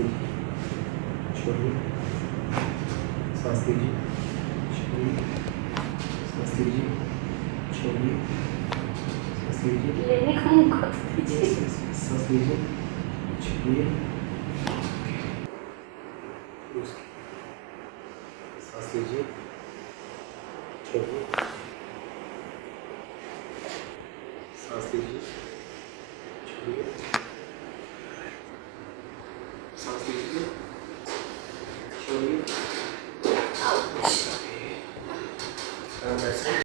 लीजिए, छोड़िए, सांस लीजिए, छोड़िए, सांस लीजिए, छोड़िए, सांस लीजिए, लेने का मौका तो दीजिए। सांस लीजिए, छोड़िए, सांस लीजिए, छोड़िए, सांस लीजिए,